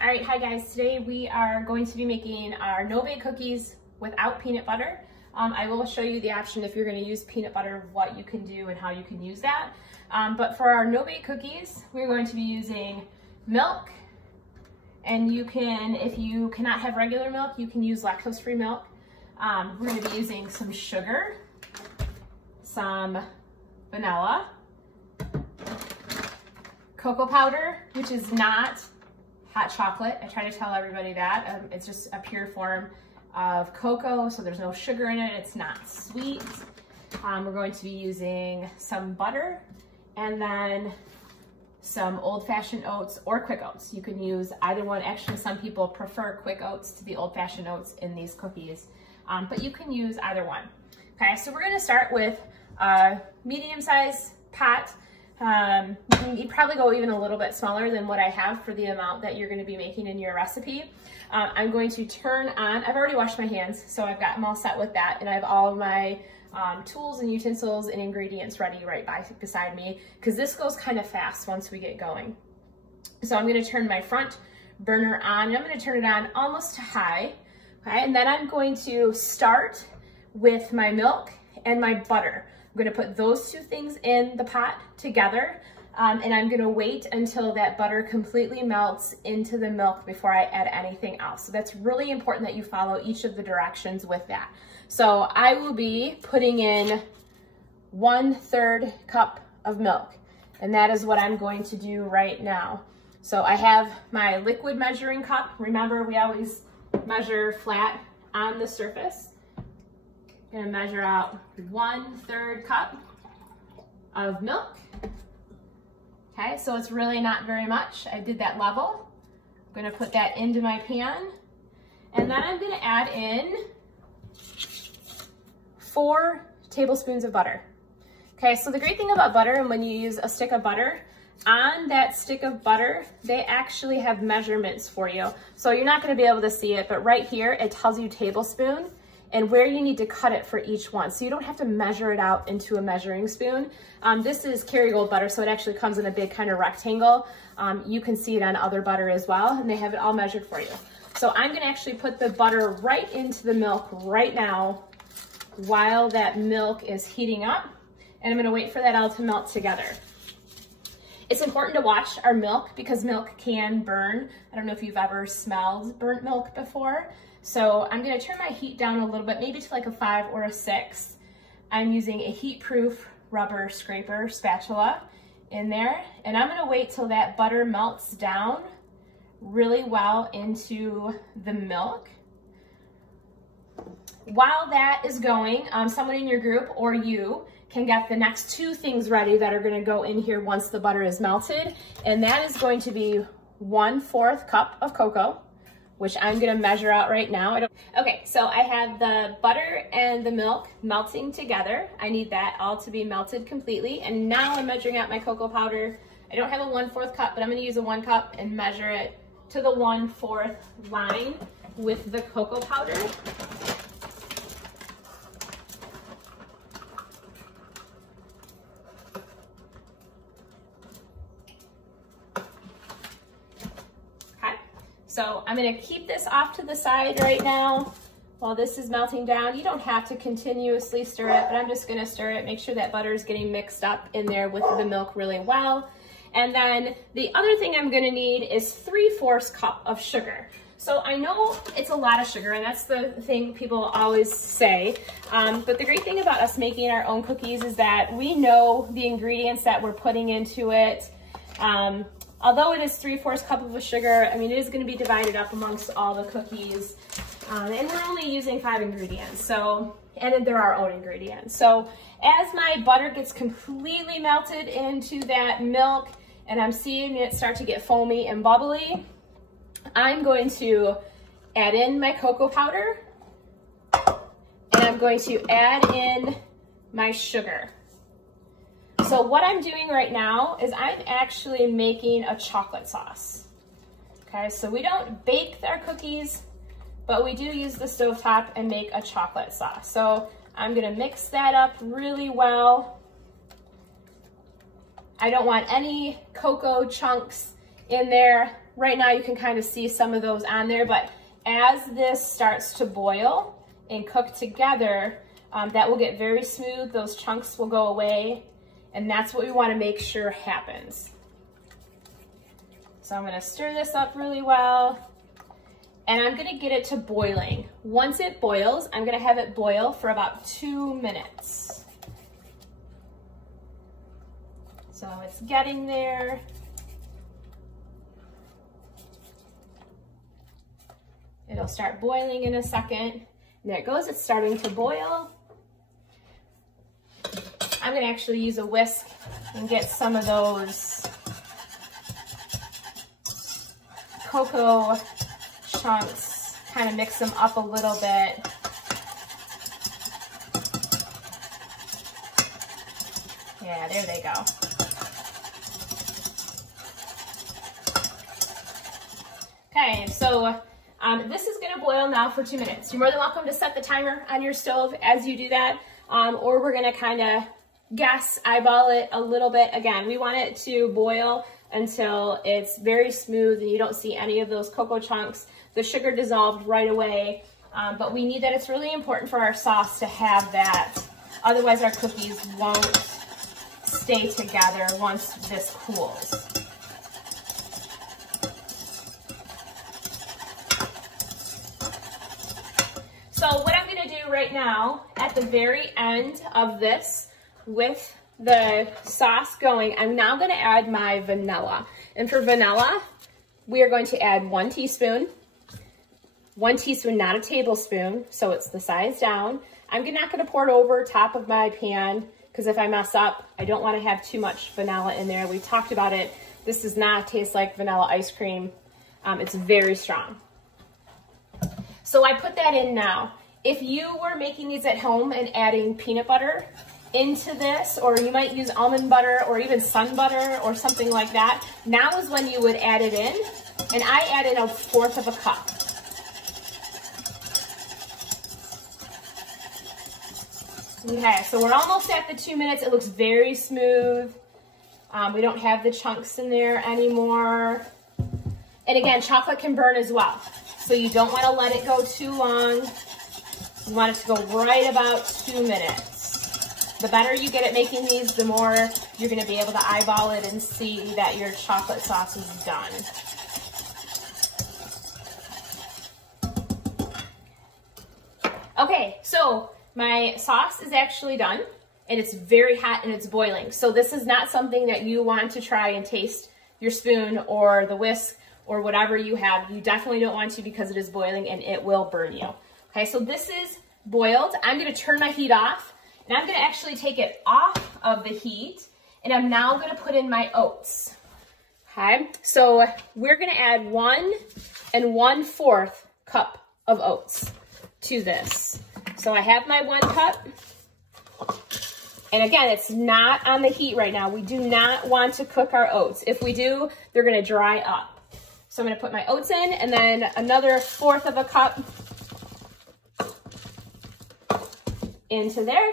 All right, hi guys. Today we are going to be making our no-bake cookies without peanut butter. I will show you the option if you're going to use peanut butter, what you can do and how you can use that. But for our no-bake cookies, we're going to be using milk. And you can, if you cannot have regular milk, you can use lactose-free milk. We're going to be using some sugar, some vanilla, cocoa powder, which is not hot chocolate. I try to tell everybody that. It's just a pure form of cocoa, so there's no sugar in it. It's not sweet. We're going to be using some butter and then some old-fashioned oats or quick oats. You can use either one. Actually, some people prefer quick oats to the old-fashioned oats in these cookies, but you can use either one. Okay, so we're gonna start with a medium-sized pot. You'd probably go even a little bit smaller than what I have for the amount that you're going to be making in your recipe. I'm going to turn on, I've already washed my hands, so I've got them all set with that, and I have all of my tools and utensils and ingredients ready right beside me, because this goes kind of fast once we get going. So I'm going to turn my front burner on, and I'm going to turn it on almost to high, okay? And then I'm going to start with my milk and my butter. I'm gonna put those two things in the pot together, and I'm gonna wait until that butter completely melts into the milk before I add anything else. So that's really important that you follow each of the directions with that. So I will be putting in 1/3 cup of milk, and that is what I'm going to do right now. So I have my liquid measuring cup. Remember, we always measure flat on the surface. I'm gonna measure out 1/3 cup of milk. Okay, so it's really not very much. I did that level. I'm gonna put that into my pan, and then I'm gonna add in 4 tablespoons of butter. Okay, so the great thing about butter, and when you use a stick of butter, on that stick of butter, they actually have measurements for you. So you're not gonna be able to see it, but right here, it tells you tablespoon and where you need to cut it for each one. So you don't have to measure it out into a measuring spoon. This is Kerrygold butter, so it actually comes in a big kind of rectangle. You can see it on other butter as well, and they have it all measured for you. So I'm gonna actually put the butter right into the milk right now while that milk is heating up, and I'm gonna wait for that all to melt together. It's important to watch our milk because milk can burn. I don't know if you've ever smelled burnt milk before. So I'm gonna turn my heat down a little bit, maybe to like a 5 or a 6. I'm using a heat-proof rubber scraper spatula in there, and I'm gonna wait till that butter melts down really well into the milk. While that is going, someone in your group or you can get the next 2 things ready that are gonna go in here once the butter is melted, and that is going to be 1/4 cup of cocoa, which I'm gonna measure out right now. Okay, so I have the butter and the milk melting together. I need that all to be melted completely. And now I'm measuring out my cocoa powder. I don't have a 1/4 cup, but I'm gonna use a 1 cup and measure it to the 1/4 line with the cocoa powder. So I'm gonna keep this off to the side right now while this is melting down. You don't have to continuously stir it, but I'm just gonna stir it, make sure that butter is getting mixed up in there with the milk really well. And then the other thing I'm gonna need is 3/4 cup of sugar. So I know it's a lot of sugar, and that's the thing people always say, but the great thing about us making our own cookies is that we know the ingredients that we're putting into it. Although it is 3/4 cup of sugar, I mean, it is gonna be divided up amongst all the cookies. And we're only using 5 ingredients, so, and they're our own ingredients. So as my butter gets completely melted into that milk, and I'm seeing it start to get foamy and bubbly, I'm going to add in my cocoa powder, and I'm going to add in my sugar. So what I'm doing right now is I'm actually making a chocolate sauce. Okay, so we don't bake our cookies, but we do use the stovetop and make a chocolate sauce. So I'm gonna mix that up really well. I don't want any cocoa chunks in there. Right now you can kind of see some of those on there, but as this starts to boil and cook together, that will get very smooth. Those chunks will go away, and that's what we want to make sure happens. So I'm going to stir this up really well, and I'm going to get it to boiling. Once it boils, I'm going to have it boil for about 2 minutes. So it's getting there. It'll start boiling in a second. And there it goes, it's starting to boil. I'm gonna actually use a whisk and get some of those cocoa chunks, kind of mix them up a little bit. Yeah, there they go. Okay, so this is gonna boil now for 2 minutes. You're more than welcome to set the timer on your stove as you do that, or we're gonna kind of guess, eyeball it a little bit. Again, we want it to boil until it's very smooth and you don't see any of those cocoa chunks, the sugar dissolved right away, but we need that. It's really important for our sauce to have that. Otherwise our cookies won't stay together once this cools. So what I'm gonna do right now, at the very end of this, with the sauce going, I'm now gonna add my vanilla. And for vanilla, we are going to add 1 teaspoon, 1 teaspoon, not a tablespoon, so it's the size down. I'm not gonna pour it over top of my pan, because if I mess up, I don't wanna have too much vanilla in there. We talked about it. This does not taste like vanilla ice cream. It's very strong. So I put that in now. If you were making these at home and adding peanut butter into this, or you might use almond butter or even sun butter or something like that, now is when you would add it in. And I added 1/4 of a cup. Okay, so we're almost at the 2 minutes. It looks very smooth. We don't have the chunks in there anymore. And again, chocolate can burn as well. So you don't want to let it go too long. You want it to go right about 2 minutes. The better you get at making these, the more you're going to be able to eyeball it and see that your chocolate sauce is done. Okay, so my sauce is actually done, and it's very hot and it's boiling. So this is not something that you want to try and taste your spoon or the whisk or whatever you have. You definitely don't want to, because it is boiling and it will burn you. Okay, so this is boiled. I'm gonna turn my heat off, and I'm gonna actually take it off of the heat, and I'm now gonna put in my oats. Okay, so we're gonna add 1 1/4 cup of oats to this. So I have my 1 cup, and again, it's not on the heat right now. We do not want to cook our oats. If we do, they're gonna dry up. So I'm gonna put my oats in, and then another 1/4 of a cup into there.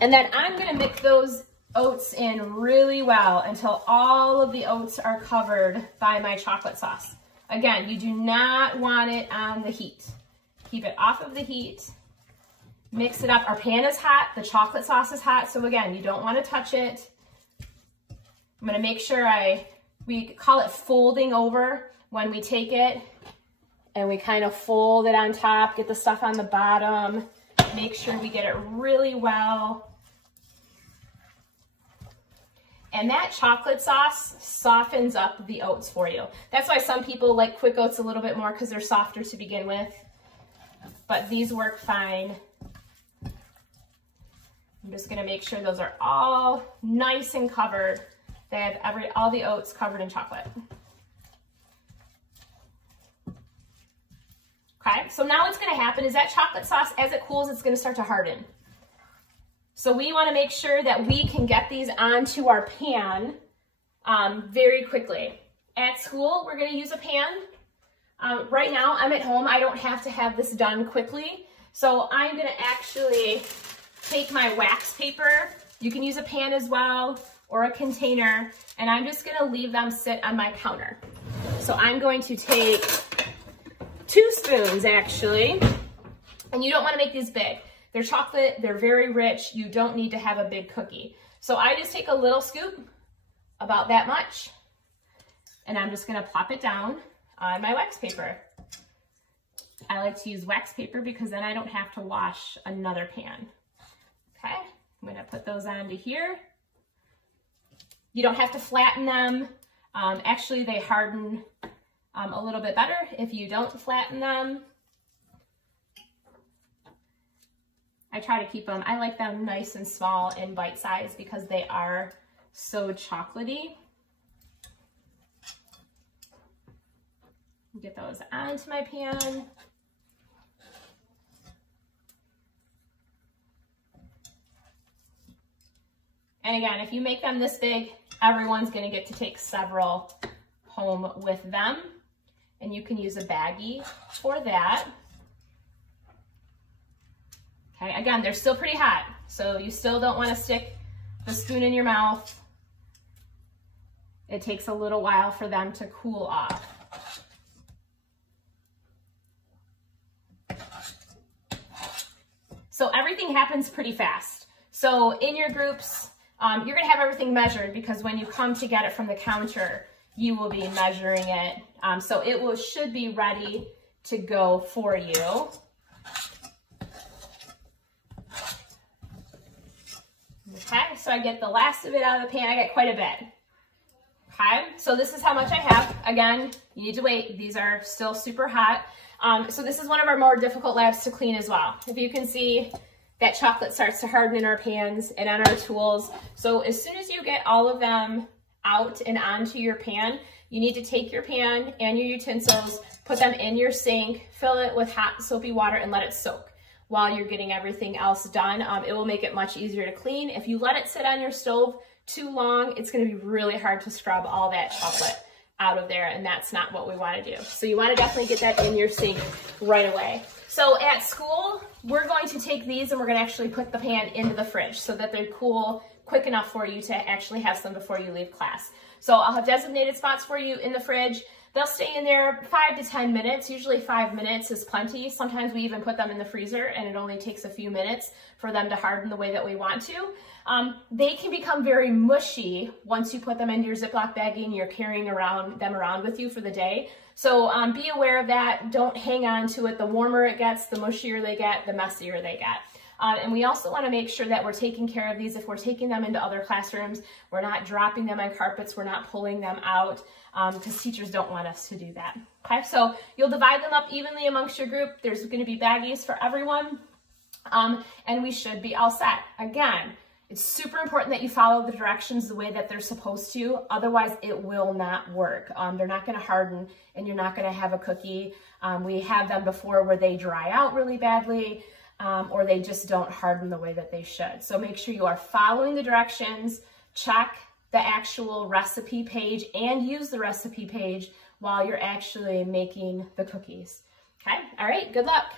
And then I'm gonna mix those oats in really well until all of the oats are covered by my chocolate sauce. Again, you do not want it on the heat. Keep it off of the heat. Mix it up. Our pan is hot, the chocolate sauce is hot, so again, you don't want to touch it. I'm gonna make sure we call it folding over when we take it, and we kind of fold it on top, get the stuff on the bottom, make sure we get it really well. And that chocolate sauce softens up the oats for you. That's why some people like quick oats a little bit more, because they're softer to begin with, but these work fine. I'm just gonna make sure those are all nice and covered. They have all the oats covered in chocolate. Okay, so now what's gonna happen is that chocolate sauce, as it cools, it's gonna start to harden. So we wanna make sure that we can get these onto our pan very quickly. At school, we're gonna use a pan. Right now, I'm at home. I don't have to have this done quickly. So I'm gonna actually take my wax paper. You can use a pan as well, or a container, and I'm just gonna leave them sit on my counter. So I'm going to take 2 spoons actually, and you don't want to make these big. They're chocolate, they're very rich, you don't need to have a big cookie. So I just take a little scoop, about that much, and I'm just gonna plop it down on my wax paper. I like to use wax paper because then I don't have to wash another pan. Okay, I'm gonna put those onto here. You don't have to flatten them. Actually, they harden a little bit better if you don't flatten them. I try to keep them, I like them nice and small and bite size because they are so chocolatey. Get those onto my pan. And again, if you make them this big, everyone's gonna get to take several home with them. And you can use a baggie for that. Okay, again, they're still pretty hot, so you still don't want to stick the spoon in your mouth. It takes a little while for them to cool off. So everything happens pretty fast. So in your groups, you're gonna have everything measured because when you come to get it from the counter, you will be measuring it. So it should be ready to go for you. Okay, so I get the last of it out of the pan. I get quite a bit. Okay, so this is how much I have. Again, you need to wait. These are still super hot. So this is one of our more difficult labs to clean as well. If you can see, that chocolate starts to harden in our pans and on our tools. So as soon as you get all of them out and onto your pan, you need to take your pan and your utensils, put them in your sink, fill it with hot soapy water and let it soak while you're getting everything else done. It will make it much easier to clean. If you let it sit on your stove too long, it's gonna be really hard to scrub all that chocolate out of there, and that's not what we wanna do. So you wanna definitely get that in your sink right away. So at school, we're going to take these and we're gonna actually put the pan into the fridge so that they're cool quick enough for you to actually have some before you leave class. So I'll have designated spots for you in the fridge. They'll stay in there 5 to 10 minutes. Usually 5 minutes is plenty. Sometimes we even put them in the freezer and it only takes a few minutes for them to harden the way that we want to. They can become very mushy once you put them into your Ziploc baggie and you're carrying them around with you for the day. So be aware of that. Don't hang on to it. The warmer it gets, the mushier they get, the messier they get. And we also want to make sure that we're taking care of these. If we're taking them into other classrooms, we're not dropping them on carpets, we're not pulling them out, because teachers don't want us to do that. Okay, so you'll divide them up evenly amongst your group. There's going to be baggies for everyone, and we should be all set. Again, it's super important that you follow the directions the way that they're supposed to. Otherwise, it will not work. They're not going to harden, and you're not going to have a cookie. We have them before where they dry out really badly, or they just don't harden the way that they should. So make sure you are following the directions, check the actual recipe page, and use the recipe page while you're actually making the cookies. Okay, all right, good luck.